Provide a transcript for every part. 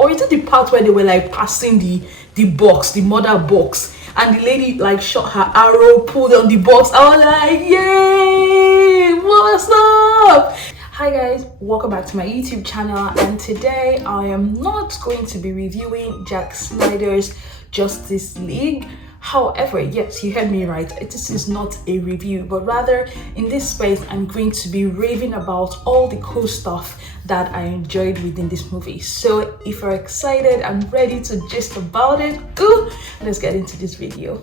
or is it the part where they were like passing the box, the mother box, and the lady like shot her arrow, pulled on the box. I was like, yay, what's up? Hi guys, welcome back to my YouTube channel, and today I am not going to be reviewing Zack Snyder's Justice League. However, yes, you heard me right, this is not a review, but rather in this space I'm going to be raving about all the cool stuff that I enjoyed within this movie. So if you're excited and ready to gist about it, let's get into this video.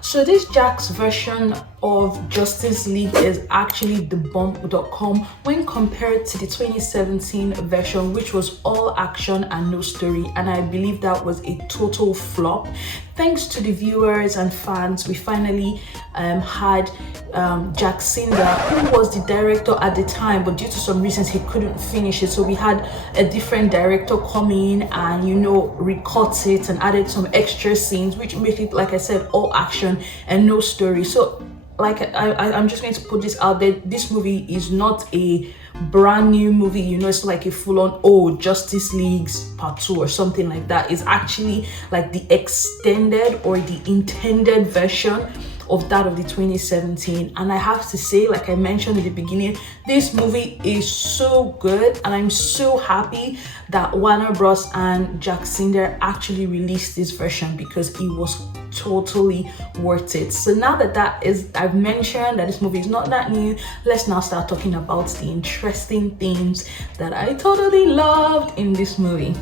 So this Zack's version of Justice League is actually the bomb.com when compared to the 2017 version, which was all action and no story, and I believe that was a total flop. Thanks to the viewers and fans, we finally had Zack Snyder, who was the director at the time, but due to some reasons he couldn't finish it, so we had a different director come in and, you know, recut it and added some extra scenes, which make it, like I said, all action and no story. So like I'm just going to put this out there, this movie is not a brand new movie, you know, it's like a full-on Justice League's part 2 or something like that. It's actually like the extended or the intended version of that of the 2017, and I have to say, like I mentioned in the beginning, this movie is so good, and I'm so happy that Warner Bros and Zack Snyder actually released this version because it was totally worth it. So now that I've mentioned that this movie is not that new, let's now start talking about the interesting things that I totally loved in this movie.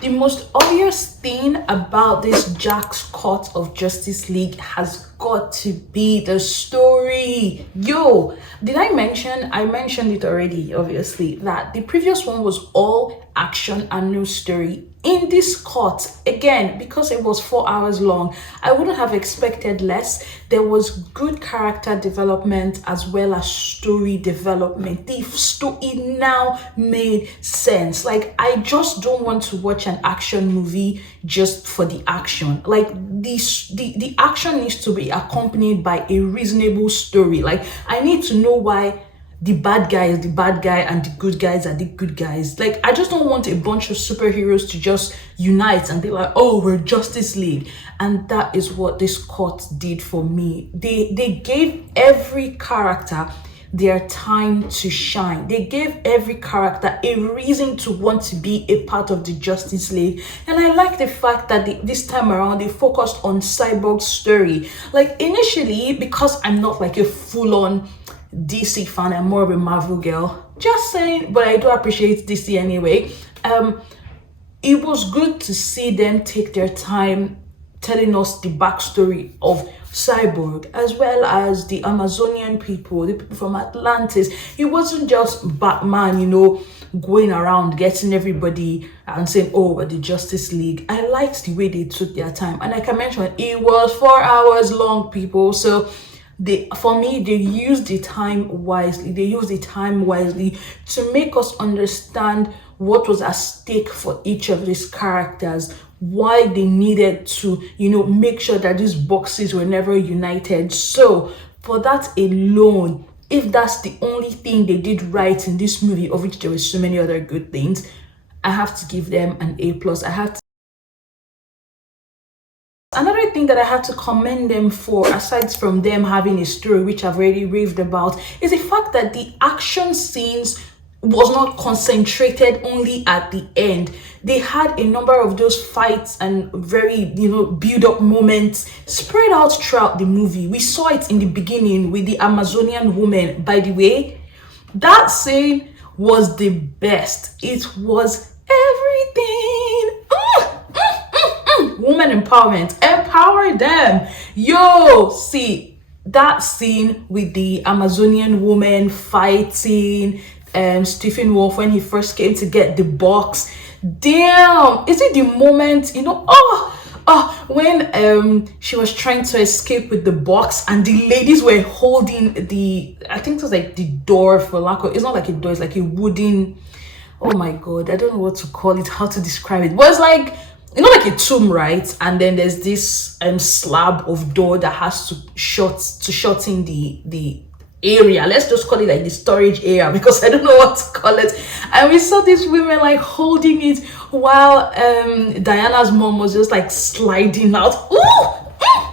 The most obvious thing about this Zack's cut of Justice League has got to be the story. Yo, did I mention? I mentioned it already, obviously, that the previous one was all action and no story. In this cut, again, because it was 4 hours long, I wouldn't have expected less. There was good character development as well as story development. It now made sense. Like, I just don't want to watch an action movie just for the action. Like, the action needs to be accompanied by a reasonable story. Like, I need to know why the bad guy is the bad guy and the good guys are the good guys. Like, I just don't want a bunch of superheroes to just unite and be like, oh, we're Justice League. And that is what this cut did for me. They gave every character their time to shine. They gave every character a reason to want to be a part of the Justice League. And I like the fact that this time around they focused on Cyborg's story. Like, initially, because I'm not like a full-on DC fan, I'm more of a Marvel girl, just saying, but I do appreciate DC anyway. It was good to see them take their time telling us the backstory of Cyborg, as well as the Amazonian people, the people from Atlantis. It wasn't just Batman, you know, going around getting everybody and saying, oh, we're the Justice League. I liked the way they took their time, and like I mentioned, it was 4 hours long, people. So for me, they used the time wisely. They used the time wisely to make us understand what was at stake for each of these characters, why they needed to, you know, make sure that these boxes were never united. So for that alone, if that's the only thing they did right in this movie, of which there were so many other good things, I have to give them an A+. Another thing that I have to commend them for, aside from them having a story, which I've already raved about, is the fact that the action scenes was not concentrated only at the end. They had a number of those fights and very, you know, build-up moments spread out throughout the movie. We saw it in the beginning with the Amazonian woman. By the way, that scene was the best. It was everything. Woman empowerment, empower them. Yo, see that scene with the Amazonian woman fighting Stephen Wolf when he first came to get the box. Damn, is it the moment, you know, when she was trying to escape with the box and the ladies were holding the, I think it was like the door, for lack of, it's not like a door, it's like a wooden, oh my god, I don't know what to call it, how to describe it, but it's like, you know, like a tomb, right? And then there's this slab of door that has to shut in the area. Let's just call it like the storage area, because I don't know what to call it. And we saw these women like holding it while Diana's mom was just like sliding out. Ooh!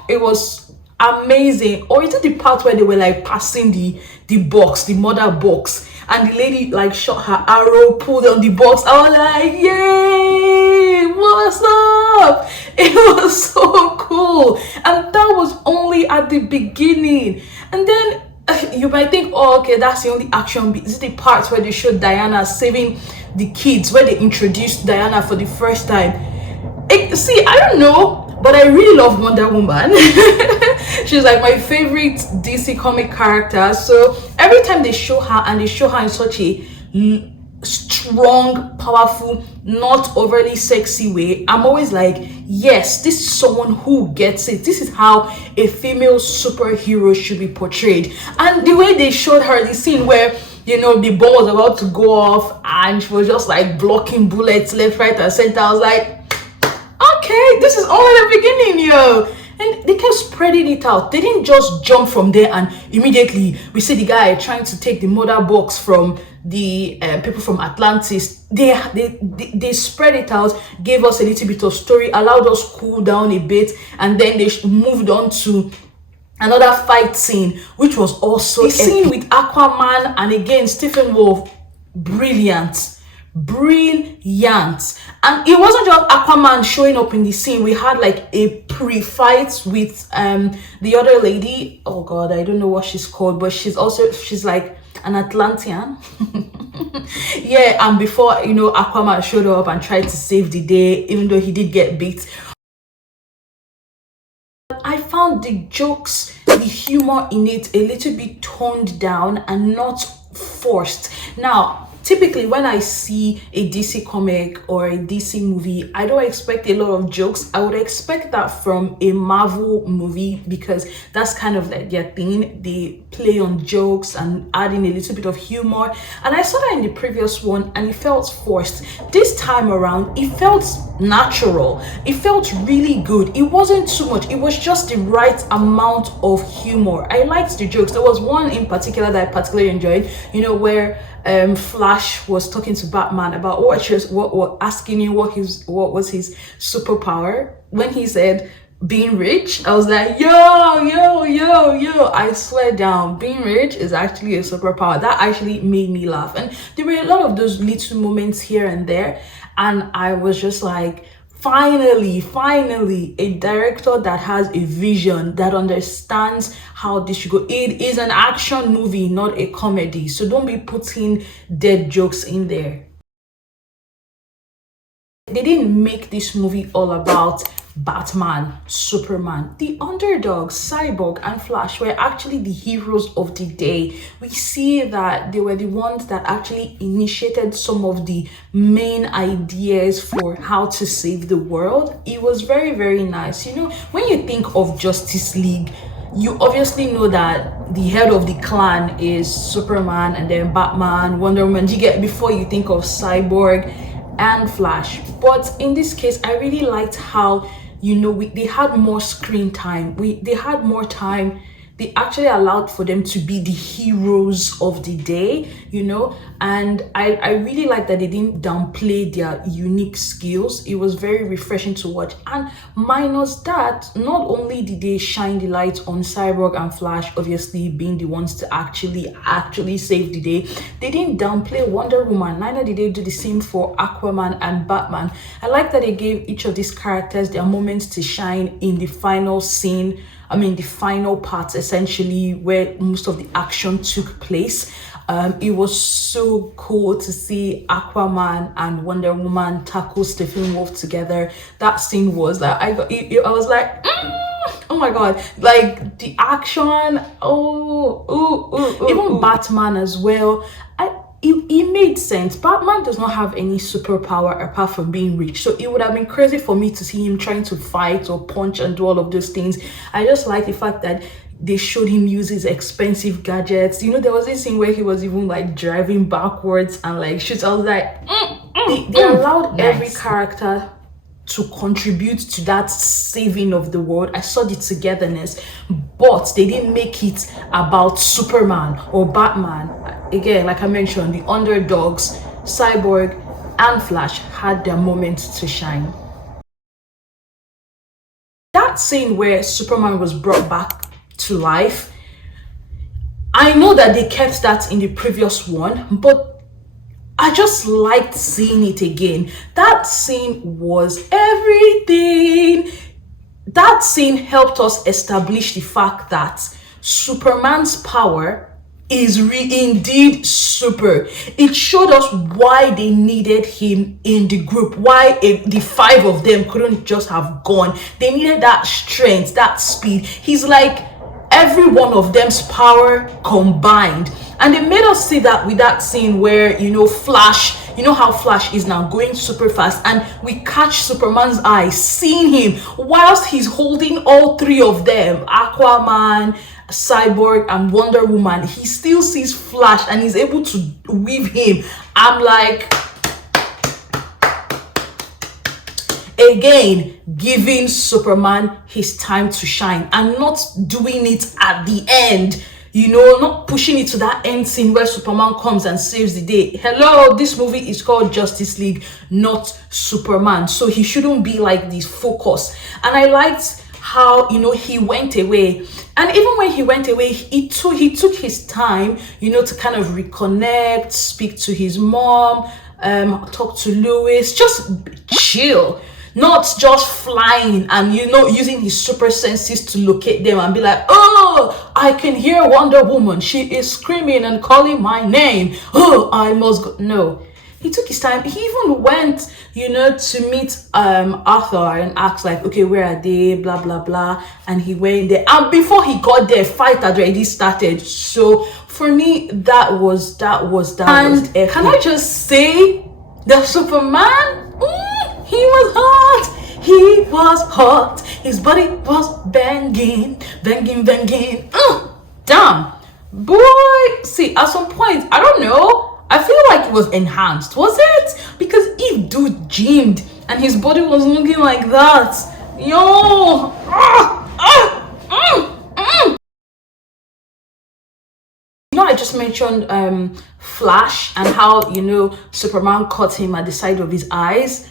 It was amazing. Or is it the part where they were like passing the box, the mother box, and the lady like shot her arrow, pulled on the box? I was like, yay, what's up? It was so cool. And that was only at the beginning. And then you might think, oh, okay, that's the only action beat. This is the part where they showed Diana saving the kids, where they introduced Diana for the first time. See, I don't know, but I really love Wonder Woman. She's like my favorite DC comic character. So every time they show her, and they show her in such a strong, powerful, not overly sexy way, I'm always like, yes, this is someone who gets it. This is how a female superhero should be portrayed. And the way they showed her, the scene where, you know, the bomb was about to go off and she was just like blocking bullets left, right, and center, I was like, okay, this is only the beginning, yo. And they kept spreading it out. They didn't just jump from there and immediately we see the guy trying to take the mother box from the people from Atlantis. They spread it out, gave us a little bit of story, allowed us cool down a bit, and then they moved on to another fight scene, which was also a scene with Aquaman, and again Stephen Wolf, brilliant. And it wasn't just Aquaman showing up in the scene. We had like a pre-fight with the other lady. Oh god, I don't know what she's called, but she's like an Atlantean. Yeah, and before, you know, Aquaman showed up and tried to save the day, even though he did get beat. I found the jokes, the humor in it a little bit toned down and not forced. Now, typically when I see a DC comic or a DC movie, I don't expect a lot of jokes. I would expect that from a Marvel movie, because that's kind of like their thing. They play on jokes and add in a little bit of humor. And I saw that in the previous one and it felt forced. This time around, it felt natural. It felt really good. It wasn't too much. It was just the right amount of humor. I liked the jokes. There was one in particular that I particularly enjoyed, you know, where Flash was talking to Batman about asking him what was his superpower. When he said being rich, I was like, yo, I swear down, being rich is actually a superpower. That actually made me laugh. And there were a lot of those little moments here and there, and I was just like, finally a director that has a vision, that understands how this should go. It is an action movie, not a comedy, so don't be putting dead jokes in there. They didn't make this movie all about Batman, Superman. The underdogs, Cyborg and Flash, were actually the heroes of the day. We see that they were the ones that actually initiated some of the main ideas for how to save the world. It was very, very nice. You know, when you think of Justice League, you obviously know that the head of the clan is Superman, and then Batman, Wonder Woman. You get, before you think of Cyborg and Flash. But in this case, I really liked how, you know, they had more screen time. They had more time. They actually allowed for them to be the heroes of the day, you know. And I really like that they didn't downplay their unique skills. It was very refreshing to watch. And minus that, not only did they shine the light on Cyborg and Flash, obviously being the ones to actually save the day, they didn't downplay Wonder Woman. Neither did they do the same for Aquaman and Batman. I like that they gave each of these characters their moments to shine in the final scene. I mean, the final part, essentially, where most of the action took place. It was so cool to see Aquaman and Wonder Woman tackle Stephen Wolf together. That scene was like, I was like, oh my god, like the action. Even Batman as well. It made sense. Batman does not have any superpower apart from being rich, so it would have been crazy for me to see him trying to fight or punch and do all of those things. I just like the fact that they showed him use his expensive gadgets. You know, there was this scene where he was even like driving backwards and like shoots. I was like, they allowed every character to contribute to that saving of the world. I saw the togetherness, but they didn't make it about Superman or Batman. Again, like I mentioned, the underdogs, Cyborg and Flash had their moment to shine. That scene where Superman was brought back to life, I know that they kept that in the previous one, but I just liked seeing it again. That scene was everything. That scene helped us establish the fact that Superman's power is indeed super. It showed us why they needed him in the group, why the five of them couldn't just have gone. They needed that strength, that speed. He's like every one of them's power combined, and they made us see that with that scene where, you know, Flash, you know how Flash is now going super fast, and we catch Superman's eyes seeing him whilst he's holding all three of them, Aquaman, Cyborg and Wonder Woman. He still sees Flash and he's able to weave him. I'm like, again, giving Superman his time to shine and not doing it at the end, you know, not pushing it to that end scene where Superman comes and saves the day. Hello, this movie is called Justice League, not Superman, so he shouldn't be like this focus. And I liked how, you know, he went away, and even when he went away, he took his time, you know, to kind of reconnect, speak to his mom, talk to Lois, just chill, not just flying and, you know, using his super senses to locate them and be like, oh, I can hear Wonder Woman, she is screaming and calling my name, oh, I must go. No, he took his time. He even went, you know, to meet Arthur and asked like, okay, where are they, blah blah blah, and he went there, and before he got there, fight had already started. So for me, that was and can I just say, the Superman, he was hot. He was hot. His body was banging. Damn, boy. See, at some point, I don't know, I feel like it was enhanced. Was it? Because if dude gymmed and his body was looking like that, yo, you know, I just mentioned Flash and how, you know, Superman caught him at the side of his eyes.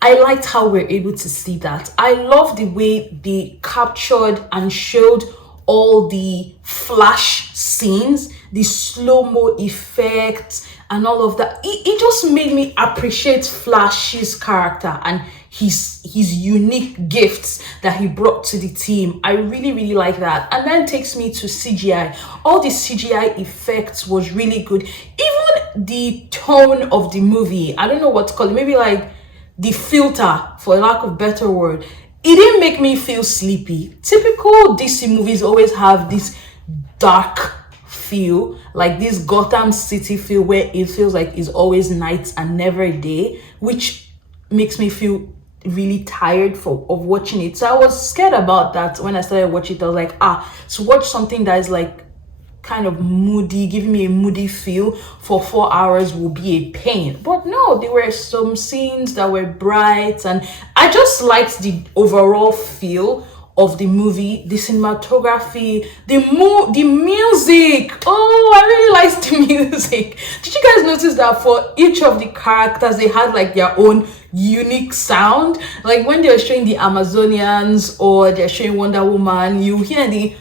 I liked how we're able to see that. I love the way they captured and showed all the Flash scenes, the slow-mo effects and all of that. It just made me appreciate Flash's character and his unique gifts that he brought to the team. I really like that. And then takes me to CGI. All the CGI effects was really good. Even the tone of the movie, I don't know what to call it, maybe like the filter, for lack of better word, it didn't make me feel sleepy. Typical DC movies always have this dark feel, like this Gotham City feel, where it feels like it's always night and never day, which makes me feel really tired of watching it. So I was scared about that when I started watching it. I was like, to watch something that is like kind of moody, giving me a moody feel for 4 hours will be a pain. But no, there were some scenes that were bright, and I just liked the overall feel of the movie, the cinematography, the music. Oh, I really liked the music. Did you guys notice that for each of the characters, they had like their own unique sound? Like when they're showing the Amazonians or they're showing Wonder Woman, you hear the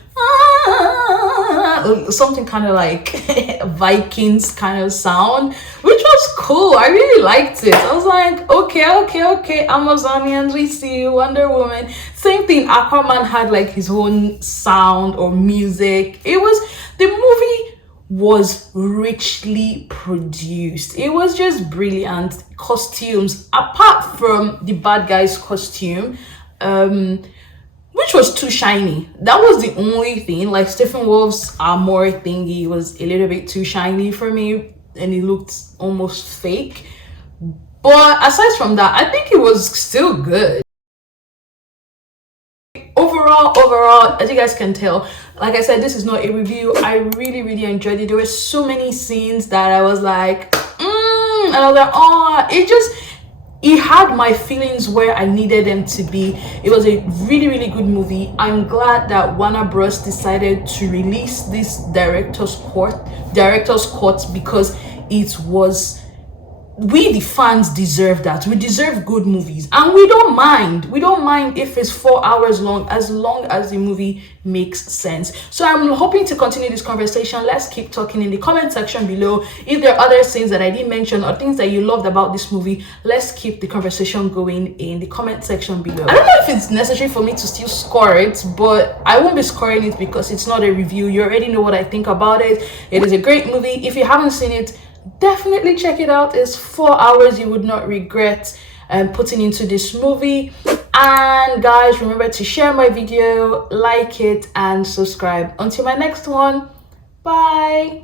something kind of like Vikings kind of sound, which was cool. I really liked it. I was like, okay, Amazonians, we see you, Wonder Woman. Same thing, Aquaman had like his own sound or music. The movie was richly produced. It was just brilliant. Costumes, apart from the bad guy's costume, which was too shiny. That was the only thing. Like Steppenwolf's armor thingy was a little bit too shiny for me, and it looked almost fake. But aside from that, I think it was still good. Overall, as you guys can tell, like I said, this is not a review. I really enjoyed it. There were so many scenes that I was like, and I was like, oh, It had my feelings where I needed them to be. It was a really, really good movie. I'm glad that Warner Bros. Decided to release this director's cut, because it was, we the fans deserve that. We deserve good movies, and we don't mind if it's 4 hours long, as long as the movie makes sense. So I'm hoping to continue this conversation. Let's keep talking in the comment section below. If there are other things that I didn't mention or things that you loved about this movie, let's keep the conversation going in the comment section below. I don't know if it's necessary for me to still score it, but I won't be scoring it because it's not a review. You already know what I think about it. It is a great movie. If you haven't seen it, definitely check it out. It's 4 hours you would not regret putting into this movie. And guys, remember to share my video, like it, and subscribe. Until my next one, bye.